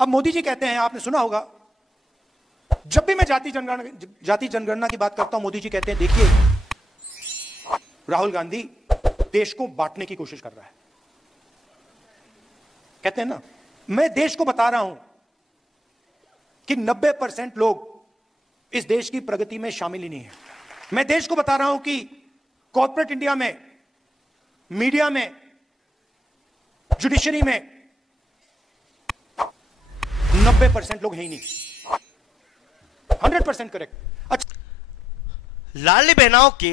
अब मोदी जी कहते हैं, आपने सुना होगा, जब भी मैं जाति जनगणना की बात करता हूं, मोदी जी कहते हैं देखिए राहुल गांधी देश को बांटने की कोशिश कर रहा है। कहते हैं ना, मैं देश को बता रहा हूं कि 90% लोग इस देश की प्रगति में शामिल ही नहीं है। मैं देश को बता रहा हूं कि कॉर्पोरेट इंडिया में, मीडिया में, जुडिशरी में 90% लोग हैं ही नहीं। 100% करेक्ट। अच्छा, लाडली बहनाओं की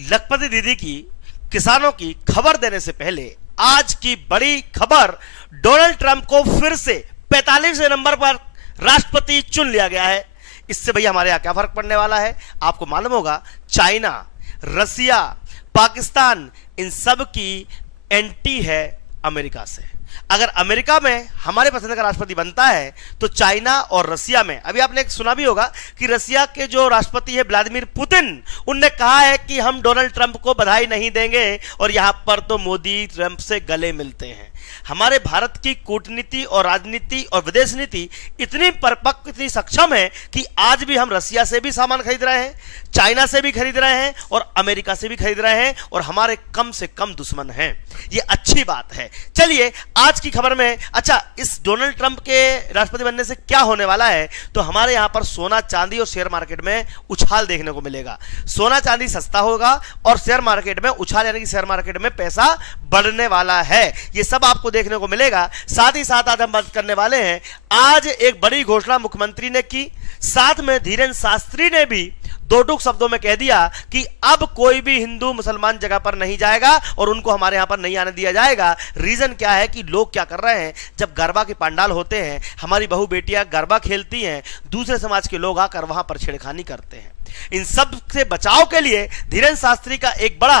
लखपति दीदी की किसानों की खबर देने से पहले आज की बड़ी खबर, डोनाल्ड ट्रंप को फिर से 45वें नंबर पर राष्ट्रपति चुन लिया गया है। इससे भैया हमारे यहां क्या फर्क पड़ने वाला है आपको मालूम होगा। चाइना, रसिया, पाकिस्तान, इन सब की एंटी है अमेरिका से। अगर अमेरिका में हमारे पसंद का राष्ट्रपति बनता है तो चाइना और रसिया में, अभी आपने सुना भी होगा कि रसिया के जो राष्ट्रपति है व्लादिमीर पुतिन, उनने कहा है कि हम डोनाल्ड ट्रंप को बधाई नहीं देंगे, और यहां पर तो मोदी ट्रंप से गले मिलते हैं। हमारे भारत की कूटनीति और राजनीति और विदेश नीति इतनी परिपक्व, इतनी सक्षम है कि आज भी हम रसिया से भी सामान खरीद रहे हैं, चाइना से भी खरीद रहे हैं और अमेरिका से भी खरीद रहे हैं, और हमारे कम से कम दुश्मन हैं। ये अच्छी बात है। चलिए आज की खबर में, अच्छा, इस डोनाल्ड ट्रंप के राष्ट्रपति बनने से क्या होने वाला है, तो हमारे यहां पर सोना चांदी और शेयर मार्केट में उछाल देखने को मिलेगा। सोना चांदी सस्ता होगा और शेयर मार्केट में उछाल, यानी कि शेयर मार्केट में पैसा बढ़ने वाला है। ये सब आपको देखने को मिलेगा। साथ ही साथ आज हम बात करने वाले हैं, आज एक बड़ी घोषणा मुख्यमंत्री ने की, साथ में धीरेन्द्र शास्त्री ने भी दो टूक शब्दों में कह दिया कि अब कोई भी हिंदू मुसलमान जगह पर नहीं जाएगा और उनको हमारे यहां पर नहीं आने दिया जाएगा। रीजन क्या है कि लोग क्या कर रहे हैं, जब गरबा के पंडाल होते हैं, हमारी बहू बेटियां गरबा खेलती हैं, दूसरे समाज के लोग आकर वहां पर छेड़खानी करते हैं। इन सब से बचाव के लिए धीरेन्द्र शास्त्री का एक बड़ा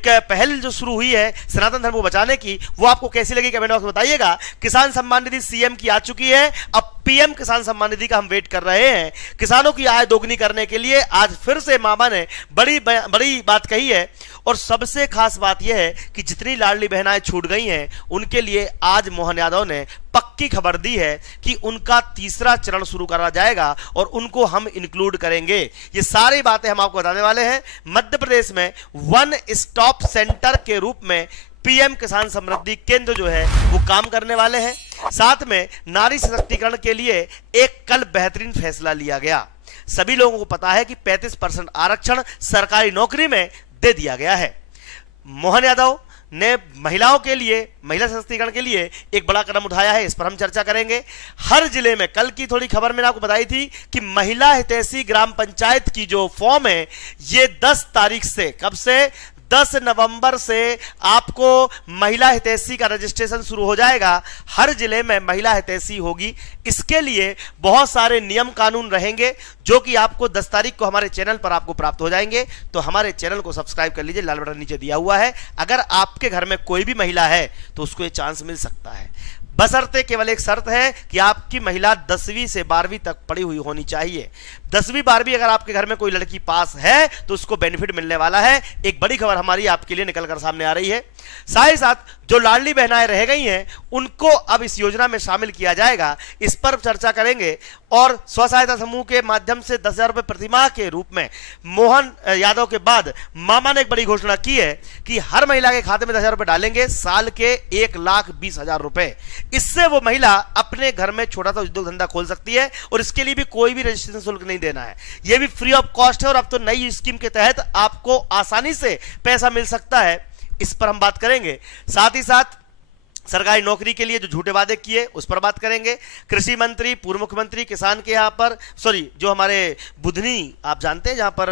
पहल जो शुरू हुई है सनातन धर्म को बचाने की, वो आपको कैसी लगी कमेंट बॉक्स में बताइएगा। किसान सम्मान निधि सीएम की आ चुकी है, अब पीएम किसान सम्मान निधि का हम वेट कर रहे हैं। किसानों की आय दोगुनी करने के लिए आज फिर से मामा ने बड़ी बात कही है, और सबसे खास बात यह है कि जितनी लाडली बहनाएं छूट गई हैं उनके लिए आज मोहन यादव ने पक्की खबर दी है कि उनका तीसरा चरण शुरू करा जाएगा और उनको हम इंक्लूड करेंगे। ये सारी बातें हम आपको बताने वाले हैं। मध्य प्रदेश में वन स्टॉप सेंटर के रूप में पीएम किसान समृद्धि केंद्र जो है वो काम करने वाले हैं। साथ में नारी सशक्तिकरण के लिए एक कल बेहतरीन फैसला लिया गया। सभी लोगों को पता है कि 35% आरक्षण सरकारी नौकरी में दे दिया गया है। मोहन यादव ने महिलाओं के लिए, महिला सशक्तिकरण के लिए एक बड़ा कदम उठाया है, इस पर हम चर्चा करेंगे। हर जिले में, कल की थोड़ी खबर मैंने आपको बताई थी कि महिला हितैषी ग्राम पंचायत की जो फॉर्म है ये 10 तारीख से, कब से, 10 नवंबर से आपको महिला हितैषी का रजिस्ट्रेशन शुरू हो जाएगा। हर जिले में महिला हितैषी होगी। इसके लिए बहुत सारे नियम कानून रहेंगे जो कि आपको 10 तारीख को हमारे चैनल पर आपको प्राप्त हो जाएंगे। तो हमारे चैनल को सब्सक्राइब कर लीजिए, लाल बटन नीचे दिया हुआ है। अगर आपके घर में कोई भी महिला है तो उसको ये चांस मिल सकता है, बशर्ते केवल एक शर्त है कि आपकी महिला 10वीं से 12वीं तक पढ़ी हुई होनी चाहिए। 10वीं 12वीं अगर आपके घर में कोई लड़की पास है तो उसको बेनिफिट मिलने वाला है। एक बड़ी खबर हमारी आपके लिए निकलकर सामने आ रही है। साथ ही साथ जो लाडली बहनाएं रह गई हैं उनको अब इस योजना में शामिल किया जाएगा, इस पर चर्चा करेंगे। और स्व सहायता समूह के माध्यम से 10,000 रुपए प्रतिमाह के रूप में मोहन यादव के बाद मामा ने एक बड़ी घोषणा की है कि हर महिला के खाते में 10,000 रुपए डालेंगे, साल के 1,20,000 रुपए। इससे वो महिला अपने घर में छोटा सा उद्योग धंधा खोल सकती है और इसके लिए भी कोई भी रजिस्ट्रेशन शुल्क नहीं देना है। यह भी फ्री ऑफ कॉस्ट है और अब तो नई स्कीम के तहत आपको आसानी से पैसा मिल सकता है। इस पर हम बात करेंगे। साथ ही साथ सरकारी नौकरी के लिए जो झूठे वादे किए उस पर बात करेंगे। कृषि मंत्री, पूर्व मुख्यमंत्री, किसान के यहाँ पर, जो हमारे बुधनी आप जानते हैं जहां पर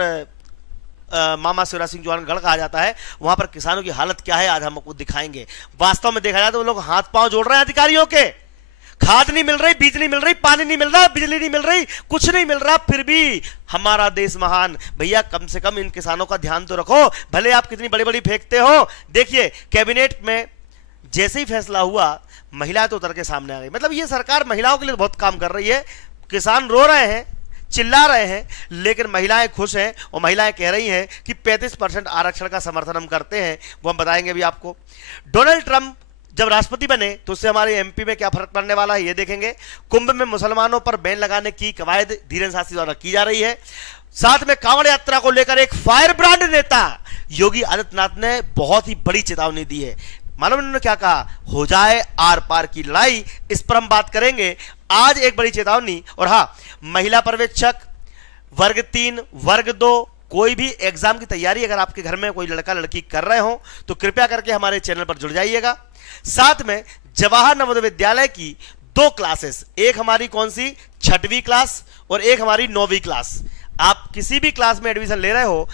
मामा शिवराज सिंह चौहान गढ़ कहा जाता है, वहां पर किसानों की हालत क्या है आज हम आपको दिखाएंगे। वास्तव में देखा जाए तो वो लोग हाथ पांव जोड़ रहे हैं अधिकारियों के। खाद नहीं मिल रही, बीज नहीं मिल रही, पानी नहीं मिल रहा, बिजली नहीं मिल रही, कुछ नहीं मिल रहा, फिर भी हमारा देश महान। भैया कम से कम इन किसानों का ध्यान तो रखो, भले आप कितनी बड़ी बड़ी फेंकते हो। देखिए कैबिनेट में जैसे ही फैसला हुआ महिलाएं तो उतर के सामने आ गई। मतलब ये सरकार महिलाओं के लिए बहुत काम कर रही है। किसान रो रहे हैं, चिल्ला रहे हैं, लेकिन महिलाएं खुश हैं और महिलाएं कह रही हैं कि 35% आरक्षण का समर्थन हम करते हैं। वो हम बताएंगे भी आपको। डोनाल्ड ट्रंप जब राष्ट्रपति बने तो उससे हमारे एमपी में क्या फर्क पड़ने वाला है ये देखेंगे। कुंभ में मुसलमानों पर बैन लगाने की कवायद धीरेन्द्र शास्त्री द्वारा की जा रही है। साथ में कांवड़ यात्रा को लेकर एक फायर ब्रांड नेता योगी आदित्यनाथ ने बहुत ही बड़ी चेतावनी दी है। मालूम उन्होंने क्या कहा, हो जाए आर पार की लड़ाई, इस पर हम बात करेंगे आज। एक बड़ी चेतावनी। और हाँ, महिला पर्यवेक्षक, वर्ग 3, वर्ग 2, कोई भी एग्जाम की तैयारी अगर आपके घर में कोई लड़का लड़की कर रहे हो तो कृपया करके हमारे चैनल पर जुड़ जाइएगा। साथ में जवाहर नवोदय विद्यालय की 2 क्लासेस, एक हमारी कौन सी 6वीं क्लास और एक हमारी 9वीं क्लास। आप किसी भी क्लास में एडमिशन ले रहे हो,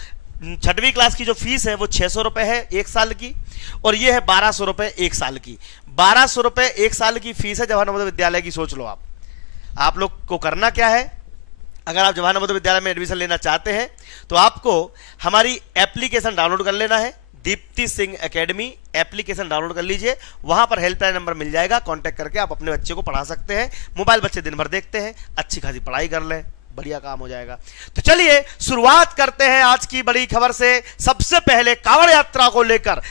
6वीं क्लास की जो फीस है वो 600 रुपए है 1 साल की, और ये है 1200 रुपए 1 साल की। 1200 रुपए 1 साल की फीस है जवाहर नवोदय विद्यालय की। सोच लो आप लोग को करना क्या है। अगर आप जवाहर नवोदय विद्यालय में एडमिशन लेना चाहते हैं तो आपको हमारी एप्लीकेशन डाउनलोड कर लेना है, Deepti Singh academy application download कर लीजिए। वहां पर हेल्पलाइन नंबर मिल जाएगा, कांटेक्ट करके आप अपने बच्चे को पढ़ा सकते हैं। मोबाइल बच्चे दिन भर देखते हैं, अच्छी खासी पढ़ाई कर लें, बढ़िया काम हो जाएगा। तो चलिए शुरुआत करते हैं आज की बड़ी खबर से। सबसे पहले कांवड़ यात्रा को लेकर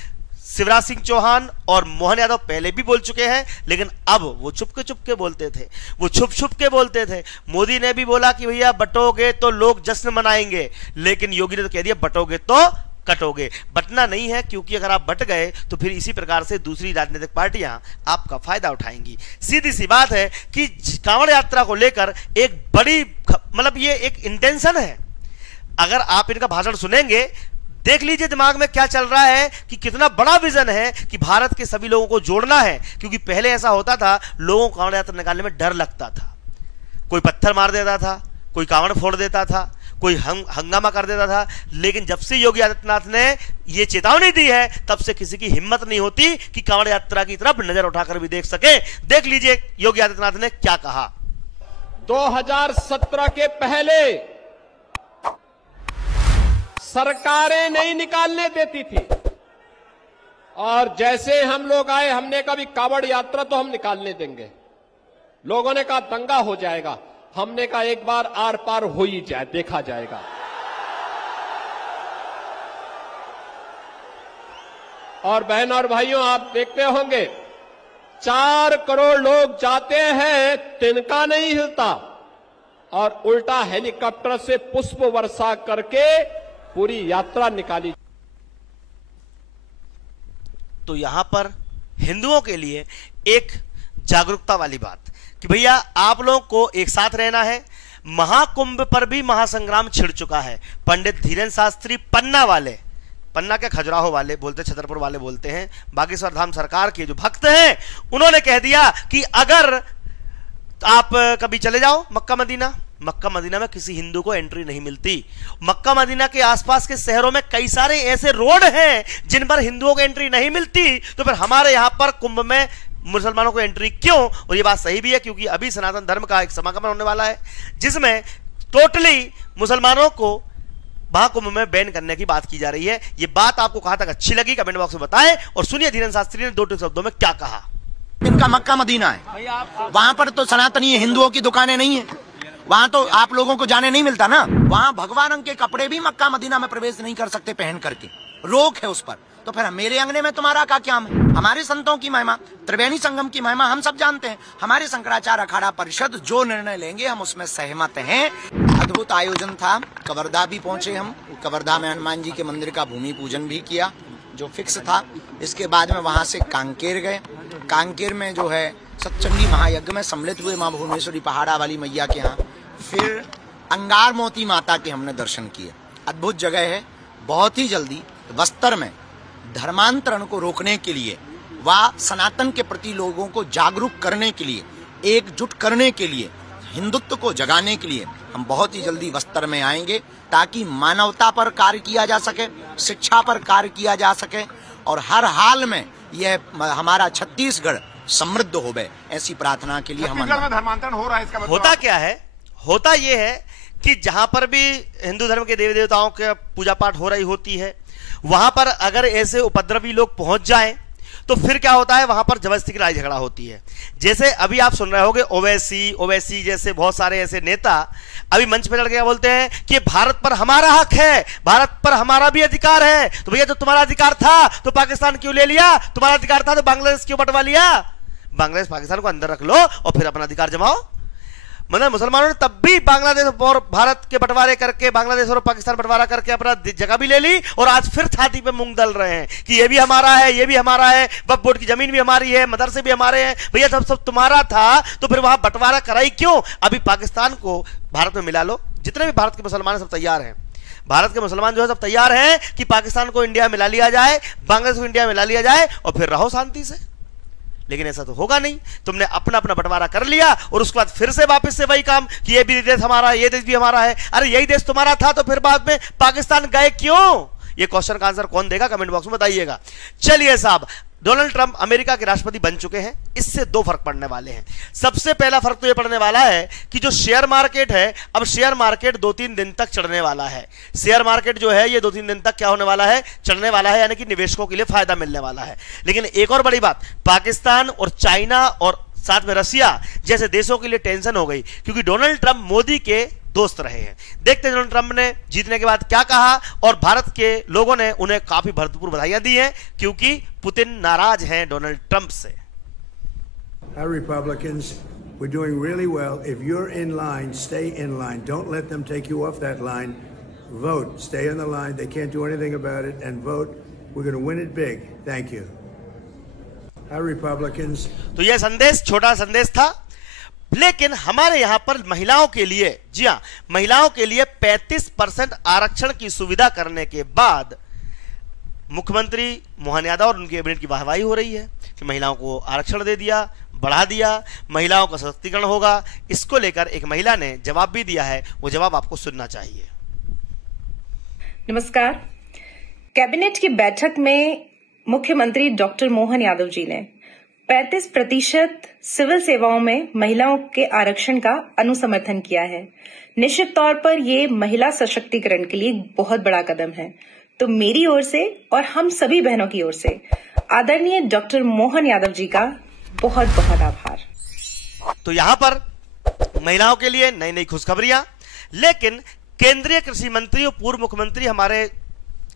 शिवराज सिंह चौहान और मोहन यादव पहले भी बोल चुके हैं, लेकिन अब वो चुपके बोलते थे, वो छुप के बोलते थे। मोदी ने भी बोला कि भैया बटोगे तो लोग जश्न मनाएंगे, लेकिन योगी ने तो कह दिया बटोगे तो कटोगे। बटना नहीं है, क्योंकि अगर आप बट गए तो फिर इसी प्रकार से दूसरी राजनीतिक पार्टियां आपका फायदा उठाएंगी। सीधी सी बात है कि कांवड़ यात्रा को लेकर एक बड़ी मतलब ये एक इंटेंशन है। अगर आप इनका भाषण सुनेंगे, देख लीजिए दिमाग में क्या चल रहा है कि कितना बड़ा विजन है कि भारत के सभी लोगों को जोड़ना है। क्योंकि पहले ऐसा होता था, लोगों को कांवड़ यात्रा निकालने में डर लगता था, कोई पत्थर मार देता था, कोई कांवड़ फोड़ देता था, कोई हंगामा कर देता था। लेकिन जब से योगी आदित्यनाथ ने यह चेतावनी दी है, तब से किसी की हिम्मत नहीं होती कि कांवड़ यात्रा की तरफ नजर उठाकर भी देख सके। देख लीजिए योगी आदित्यनाथ ने क्या कहा। 2017 के पहले सरकारें नहीं निकालने देती थी, और जैसे हम लोग आए हमने कहा भी कांवड़ यात्रा तो हम निकालने देंगे। लोगों ने कहा दंगा हो जाएगा, हमने कहा एक बार आर पार हो ही जाए, देखा जाएगा। और बहन और भाइयों, आप देखते होंगे 4 करोड़ लोग जाते हैं, तिनका नहीं हिलता, और उल्टा हेलीकॉप्टर से पुष्प वर्षा करके पूरी यात्रा निकाली। तो यहां पर हिंदुओं के लिए एक जागरूकता वाली बात कि भैया आप लोगों को एक साथ रहना है। महाकुंभ पर भी महासंग्राम छिड़ चुका है। पंडित धीरेन्द्र शास्त्री पन्ना वाले, पन्ना के खजुराहो वाले बोलते, छतरपुर वाले बोलते हैं, बागेश्वर धाम सरकार के जो भक्त हैं, उन्होंने कह दिया कि अगर आप कभी चले जाओ मक्का मदीना, मक्का मदीना में किसी हिंदू को एंट्री नहीं मिलती। मक्का मदीना के आसपास के शहरों में कई सारे ऐसे रोड हैं जिन पर हिंदुओं को एंट्री नहीं मिलती, तो फिर हमारे यहां पर कुंभ में मुसलमानों को एंट्री क्यों? और ये बात सही भी है, क्योंकि अभी सनातन धर्म का एक समागम होने वाला है जिसमें टोटली मुसलमानों को महाकुंभ में बैन करने की बात की जा रही है। ये बात आपको कहां तक अच्छी लगी कमेंट बॉक्स में बताएं, और सुनिए धीरेन्द्र शास्त्री ने 2 शब्दों में क्या कहा। इनका मक्का मदीना है, वहाँ पर तो सनातनी हिंदुओं की दुकानें नहीं है, वहाँ तो आप लोगों को जाने नहीं मिलता ना। वहाँ भगवा रंग के कपड़े भी मक्का मदीना में प्रवेश नहीं कर सकते पहन करके, रोक है उस पर। तो फिर मेरे अंगने में तुम्हारा का क्या है? हमारे संतों की महिमा, त्रिवेणी संगम की महिमा हम सब जानते हैं। हमारे शंकराचार्य अखाड़ा परिषद जो निर्णय लेंगे हम उसमें सहमत हैं। अद्भुत आयोजन था, कवर्धा भी पहुंचे हम, कवर्धा में हनुमान जी के मंदिर का भूमि पूजन भी किया जो फिक्स था। इसके बाद में वहां से कांकेर गए, कांकेर में जो है सतचंडी महायज्ञ में सम्मिलित हुए माँ भुवनेश्वरी पहाड़ा वाली मैया के यहाँ। फिर अंगार मोती माता के हमने दर्शन किए, अद्भुत जगह है। बहुत ही जल्दी बस्तर में धर्मांतरण को रोकने के लिए व सनातन के प्रति लोगों को जागरूक करने के लिए, एकजुट करने के लिए, हिंदुत्व को जगाने के लिए हम बहुत ही जल्दी बस्तर में आएंगे, ताकि मानवता पर कार्य किया जा सके, शिक्षा पर कार्य किया जा सके, और हर हाल में यह हमारा छत्तीसगढ़ समृद्ध होवे, ऐसी प्रार्थना के लिए हम धर्मांतरण हो रहा है। इसका होता क्या है? होता यह है कि जहां पर भी हिंदू धर्म के देवी देवताओं के पूजा पाठ हो रही होती है, वहां पर अगर ऐसे उपद्रवी लोग पहुंच जाएं तो फिर क्या होता है, वहां पर जबरदस्ती की लड़ाई झगड़ा होती है। जैसे अभी आप सुन रहे होगे ओवैसी जैसे बहुत सारे ऐसे नेता अभी मंच पे चढ़ के बोलते हैं कि भारत पर हमारा हक है, भारत पर हमारा भी अधिकार है। तो भैया, तो तुम्हारा अधिकार था तो पाकिस्तान क्यों ले लिया? तुम्हारा अधिकार था तो बांग्लादेश क्यों बंटवा लिया? बांग्लादेश पाकिस्तान को अंदर रख लो और फिर अपना अधिकार जमाओ। मतलब मुसलमानों ने तब भी बांग्लादेश और भारत के बंटवारे करके, बांग्लादेश और पाकिस्तान बंटवारा करके अपना जगह भी ले ली, और आज फिर छाती पे मूंग दल रहे हैं कि ये भी हमारा है, ये भी हमारा है, वक्फ बोर्ड की जमीन भी हमारी है, मदरसे भी हमारे हैं। भैया, जब सब तुम्हारा था तो फिर वहां बंटवारा कराई क्यों? अभी पाकिस्तान को भारत में मिला लो। जितने भी भारत के मुसलमान सब तैयार हैं, भारत के मुसलमान जो है सब तैयार हैं कि पाकिस्तान को इंडिया में मिला लिया जाए, बांग्लादेश को इंडिया में मिला लिया जाए और फिर रहो शांति से। लेकिन ऐसा तो होगा नहीं। तुमने अपना अपना बंटवारा कर लिया और उसके बाद फिर से वापस से वही काम कि ये भी देश हमारा है, ये देश भी हमारा है। अरे यही देश तुम्हारा था तो फिर बाद में पाकिस्तान गए क्यों? ये क्वेश्चन का आंसर कौन देगा? कमेंट बॉक्स में बताइएगा। चलिए साहब, डोनाल्ड ट्रंप अमेरिका के राष्ट्रपति बन चुके हैं। इससे दो फर्क पड़ने वाले हैं। सबसे पहला फर्क तो यह पड़ने वाला है कि जो शेयर मार्केट है, अब शेयर मार्केट 2-3 दिन तक चढ़ने वाला है। शेयर मार्केट जो है ये 2-3 दिन तक क्या होने वाला है? चढ़ने वाला है, यानी कि निवेशकों के लिए फायदा मिलने वाला है। लेकिन एक और बड़ी बात, पाकिस्तान और चाइना और साथ में रसिया जैसे देशों के लिए टेंशन हो गई, क्योंकि डोनाल्ड ट्रंप मोदी के दोस्त रहे हैं। देखते हैं डोनाल्ड ट्रंप ने जीतने के बाद क्या कहा, और भारत के लोगों ने उन्हें काफी भरपूर बधाइयां दी हैं, क्योंकि पुतिन नाराज हैं डोनाल्ड ट्रंप से। Our Republicans, we're doing really well. If you're in line, stay in line. Don't let them take you off that line. Vote. Stay on the line. They can't do anything about it. And vote. We're going to win it big. Thank you. Our Republicans. तो यह संदेश छोटा संदेश था, लेकिन हमारे यहां पर महिलाओं के लिए, जी हां, महिलाओं के लिए 35% आरक्षण की सुविधा करने के बाद मुख्यमंत्री मोहन यादव और उनके कैबिनेट की वाहवाही हो रही है कि महिलाओं को आरक्षण दे दिया, बढ़ा दिया, महिलाओं का सशक्तिकरण होगा। इसको लेकर एक महिला ने जवाब भी दिया है, वो जवाब आपको सुनना चाहिए। नमस्कार। कैबिनेट की बैठक में मुख्यमंत्री डॉक्टर मोहन यादव जी ने 35% सिविल सेवाओं में महिलाओं के आरक्षण का अनुसमर्थन किया है। निश्चित तौर पर ये महिला सशक्तिकरण के लिए बहुत बड़ा कदम है। तो मेरी ओर से और हम सभी बहनों की ओर से आदरणीय डॉक्टर मोहन यादव जी का बहुत बहुत आभार। तो यहां पर महिलाओं के लिए नई नई खुशखबरियां, लेकिन केंद्रीय कृषि मंत्री और पूर्व मुख्यमंत्री हमारे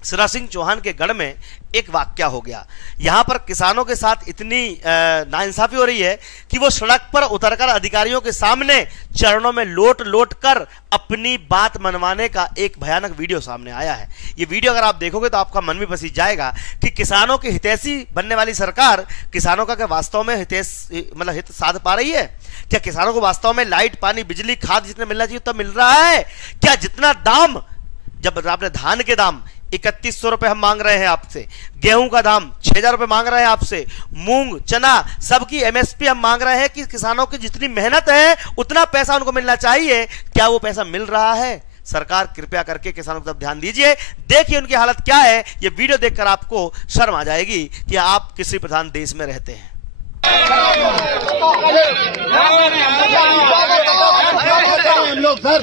शिवराज सिंह चौहान के गढ़ में एक वाकया हो गया। यहां पर किसानों के साथ इतनी नाइंसाफी हो रही है कि वो सड़क पर उतरकर अधिकारियों के सामने चरणों में लोट लोट कर अपनी बात मनवाने का एक भयानक वीडियो सामने आया है। ये वीडियो अगर आप देखोगे तो आपका मन भी पसीज जाएगा कि किसानों की हितैषी बनने वाली सरकार किसानों का क्या वास्तव में हित साध पा रही है? क्या किसानों को वास्तव में लाइट, पानी, बिजली, खाद जितना मिलना चाहिए तब मिल रहा है? क्या जितना दाम, जब आपने धान के दाम 3100 रुपए हम मांग रहे हैं आपसे, गेहूं का दाम 6000 रुपए मांग रहे हैं आपसे, मूंग, चना सबकी एमएसपी हम मांग रहे हैं कि किसानों की जितनी मेहनत है उतना पैसा उनको मिलना चाहिए। क्या वो पैसा मिल रहा है? सरकार कृपया करके किसानों की तरफ ध्यान दीजिए। देखिए उनकी हालत क्या है। ये वीडियो देखकर आपको शर्म आ जाएगी कि आप कृषि प्रधान देश में रहते हैं। हम लोग सर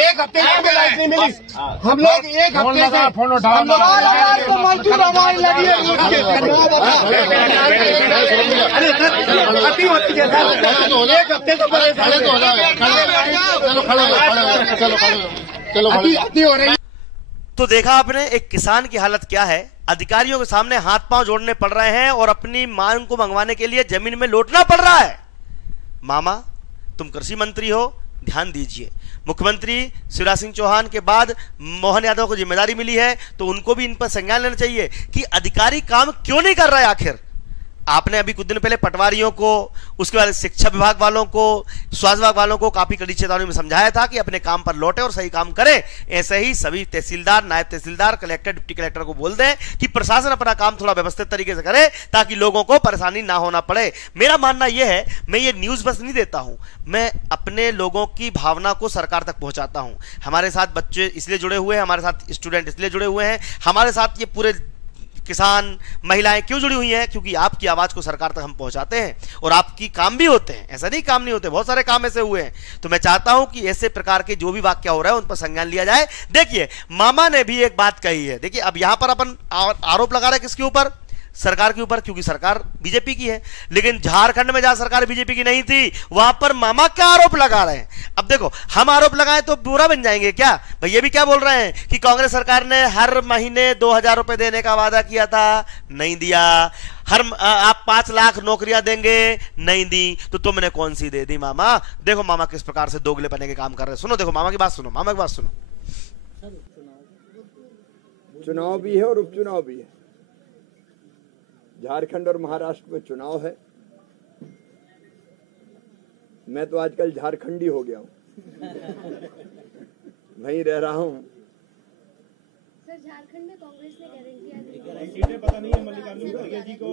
एक हफ्ते से लाइट नहीं मिली, हम लोग एक हफ्ते से फोन उठा मजदूर हमारी लगी है। अरे सर अति होती है सर, एक हफ्ते से परेशान हो रही है। तो देखा आपने एक किसान की हालत क्या है। अधिकारियों के सामने हाथ पांव जोड़ने पड़ रहे हैं और अपनी मांग को मंगवाने के लिए जमीन में लौटना पड़ रहा है। मामा, तुम कृषि मंत्री हो, ध्यान दीजिए। मुख्यमंत्री शिवराज सिंह चौहान के बाद मोहन यादव को जिम्मेदारी मिली है, तो उनको भी इन पर संज्ञान लेना चाहिए कि अधिकारी काम क्यों नहीं कर रहा है। आखिर आपने अभी कुछ दिन पहले पटवारियों को, उसके बाद शिक्षा विभाग वालों को, स्वास्थ्य विभाग वालों को काफी कड़ी चेतावनी में समझाया था कि अपने काम पर लौटे और सही काम करें। ऐसे ही सभी तहसीलदार, नायब तहसीलदार, कलेक्टर, डिप्टी कलेक्टर को बोल दें कि प्रशासन अपना काम थोड़ा व्यवस्थित तरीके से करे ताकि लोगों को परेशानी ना होना पड़े। मेरा मानना यह है, मैं ये न्यूज बस नहीं देता हूं, मैं अपने लोगों की भावना को सरकार तक पहुंचाता हूं। हमारे साथ बच्चे इसलिए जुड़े हुए हैं, हमारे साथ स्टूडेंट इसलिए जुड़े हुए हैं, हमारे साथ ये पूरे किसान, महिलाएं क्यों जुड़ी हुई हैं? क्योंकि आपकी आवाज को सरकार तक हम पहुंचाते हैं और आपकी काम भी होते हैं। ऐसा नहीं काम नहीं होते, बहुत सारे काम ऐसे हुए हैं। तो मैं चाहता हूं कि ऐसे प्रकार के जो भी वाक्य हो रहा है उन पर संज्ञान लिया जाए। देखिए मामा ने भी एक बात कही है। देखिए अब यहां पर अपन आरोप लगा रहे किसके ऊपर? सरकार के ऊपर, क्योंकि सरकार बीजेपी की है। लेकिन झारखंड में जहां सरकार बीजेपी की नहीं थी, वहां पर मामा क्या आरोप लगा रहे हैं। अब देखो, हम आरोप लगाएं तो बुरा बन जाएंगे क्या भाई? ये भी क्या बोल रहे हैं कि कांग्रेस सरकार ने हर महीने 2000 रुपए देने का वादा किया था, नहीं दिया। आप 5 लाख नौकरियां देंगे, नहीं दी। तो तुमने कौन सी दे दी मामा? देखो मामा किस प्रकार से दोगले बने के काम कर रहे हैं। सुनो, देखो मामा की बात सुनो, मामा की बात सुनो। चुनाव भी है और उपचुनाव भी है। झारखंड और महाराष्ट्र में चुनाव है। मैं तो आजकल झारखंडी हो गया हूं, वहीं रह रहा हूं। सर, झारखंड में कांग्रेस ने गारंटियां पता नहीं है मल्लिकार्जुन खड़गे जी को।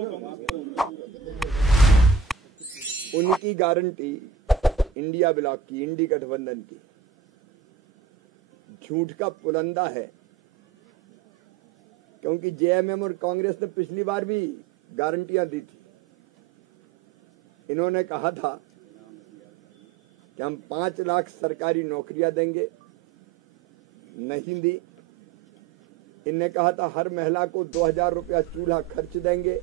उनकी गारंटी इंडिया ब्लॉक की, इंडी गठबंधन की झूठ का पुलंदा है, क्योंकि जेएमएम और कांग्रेस ने पिछली बार भी गारंटियां दी थी। इन्होंने कहा था कि हम 5 लाख सरकारी नौकरियां देंगे, नहीं दी। इनने कहा था हर महिला को 2000 रुपया चूल्हा खर्च देंगे।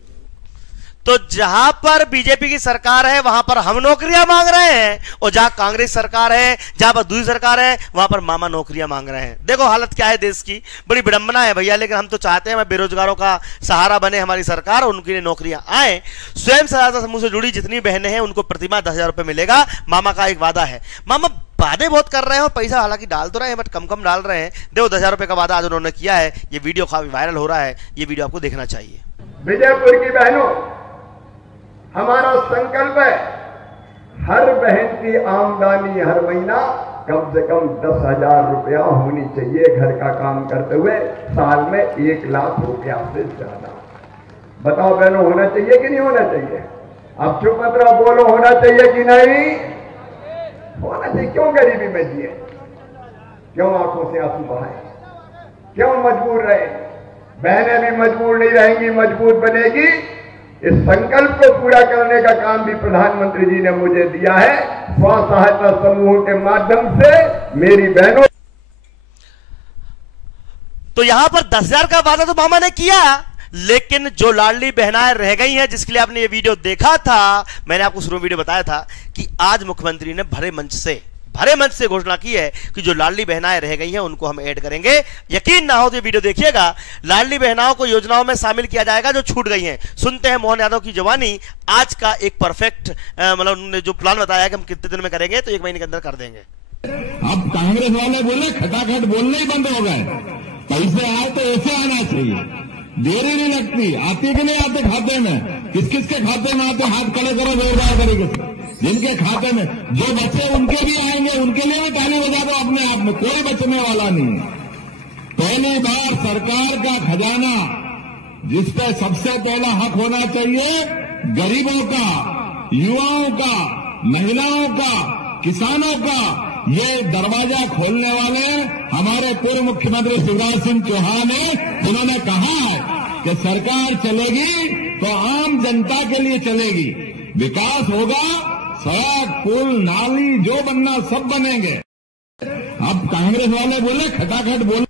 तो जहां पर बीजेपी की सरकार है वहां पर हम नौकरियां मांग रहे हैं, और जहां कांग्रेस सरकार है, जहां पर दूसरी सरकार है, वहां पर मामा नौकरियां मांग रहे हैं। देखो हालत क्या है देश की, बड़ी विडंबना है भैया। लेकिन हम तो चाहते हैं बेरोजगारों का सहारा बने हमारी सरकार, और उनकी नौकरियां आए। स्वयं सहायता समूह से जुड़ी जितनी बहनें हैं उनको प्रतिमाह 10,000 रुपए मिलेगा। मामा का एक वादा है। मामा वादे बहुत कर रहे हैं और पैसा हालांकि डाल तो रहे हैं, बट कम कम डाल रहे हैं। देखो 10,000 रुपए का वादा आज उन्होंने किया है। ये वीडियो काफी वायरल हो रहा है, ये वीडियो आपको देखना चाहिए। विजयपुर की बहनों, हमारा संकल्प है हर बहन की आमदनी हर महीना कम से कम 10,000 रुपया होनी चाहिए। घर का काम करते हुए साल में 1 लाख रुपया से ज्यादा। बताओ बहनों, होना चाहिए कि नहीं होना चाहिए? अब चुप मत रहो, बोलो होना चाहिए कि नहीं होना चाहिए। क्यों गरीबी में जिए, क्यों आंखों से आंसू बहाए, क्यों मजबूर रहे? बहनें भी मजबूर नहीं रहेंगी, मजबूत बनेगी। इस संकल्प को पूरा करने का काम भी प्रधानमंत्री जी ने मुझे दिया है। स्व सहायता समूह के माध्यम से मेरी बहनों। तो यहां पर 10,000 का वादा तो मामा ने किया, लेकिन जो लाडली बहनाएं रह गई हैं, जिसके लिए आपने ये वीडियो देखा था, मैंने आपको शुरू में वीडियो बताया था कि आज मुख्यमंत्री ने भरे मंच से घोषणा की है कि जो लाडली बहनाएं रह गई हैं उनको हम ऐड करेंगे। यकीन ना हो तो ये वीडियो देखिएगा। लाडली बहनाओं को योजनाओं में शामिल किया जाएगा जो छूट गई हैं। सुनते हैं मोहन यादव की जवानी। आज का एक परफेक्ट मतलब उन्होंने जो प्लान बताया कि हम कितने दिन में करेंगे, तो 1 महीने के अंदर कर देंगे। अब कांग्रेस वाले बोले खटाखट बोलने ही बंद हो गए। पैसे आए तो ऐसे आना चाहिए, देरी नहीं लगती। आते कि नहीं आते खाते में? किस किस के खाते में आते? हाथ खड़े करो जोरदार तरीके से। जिनके खाते में जो बच्चे उनके भी आएंगे, उनके लिए भी ताली बजा दो अपने आप में। कोई बचने वाला नहीं। पहली बार सरकार का खजाना जिस पर सबसे पहला हक होना चाहिए, गरीबों का, युवाओं का, महिलाओं का, किसानों का, ये दरवाजा खोलने वाले हमारे पूर्व मुख्यमंत्री शिवराज सिंह चौहान है। उन्होंने कहा है कि सरकार चलेगी तो आम जनता के लिए चलेगी, विकास होगा, सड़क पुल नाली जो बनना सब बनेंगे। अब कांग्रेस वाले बोले खटाखट बोले।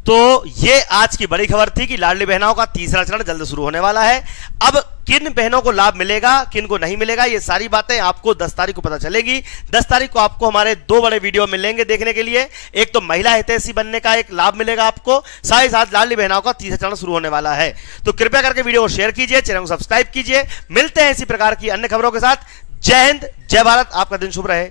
तो ये आज की बड़ी खबर थी कि लाडली बहनों का तीसरा चरण जल्द शुरू होने वाला है। अब किन बहनों को लाभ मिलेगा, किन को नहीं मिलेगा, ये सारी बातें आपको 10 तारीख को पता चलेगी। 10 तारीख को आपको हमारे 2 बड़े वीडियो मिलेंगे देखने के लिए। एक तो महिला हितैषी बनने का एक लाभ मिलेगा आपको, साथ ही साथ लाडली बहनों का तीसरा चरण शुरू होने वाला है। तो कृपया करके वीडियो को शेयर कीजिए, चैनल को सब्सक्राइब कीजिए। मिलते हैं इसी प्रकार की अन्य खबरों के साथ। जय हिंद, जय भारत। आपका दिन शुभ रहे।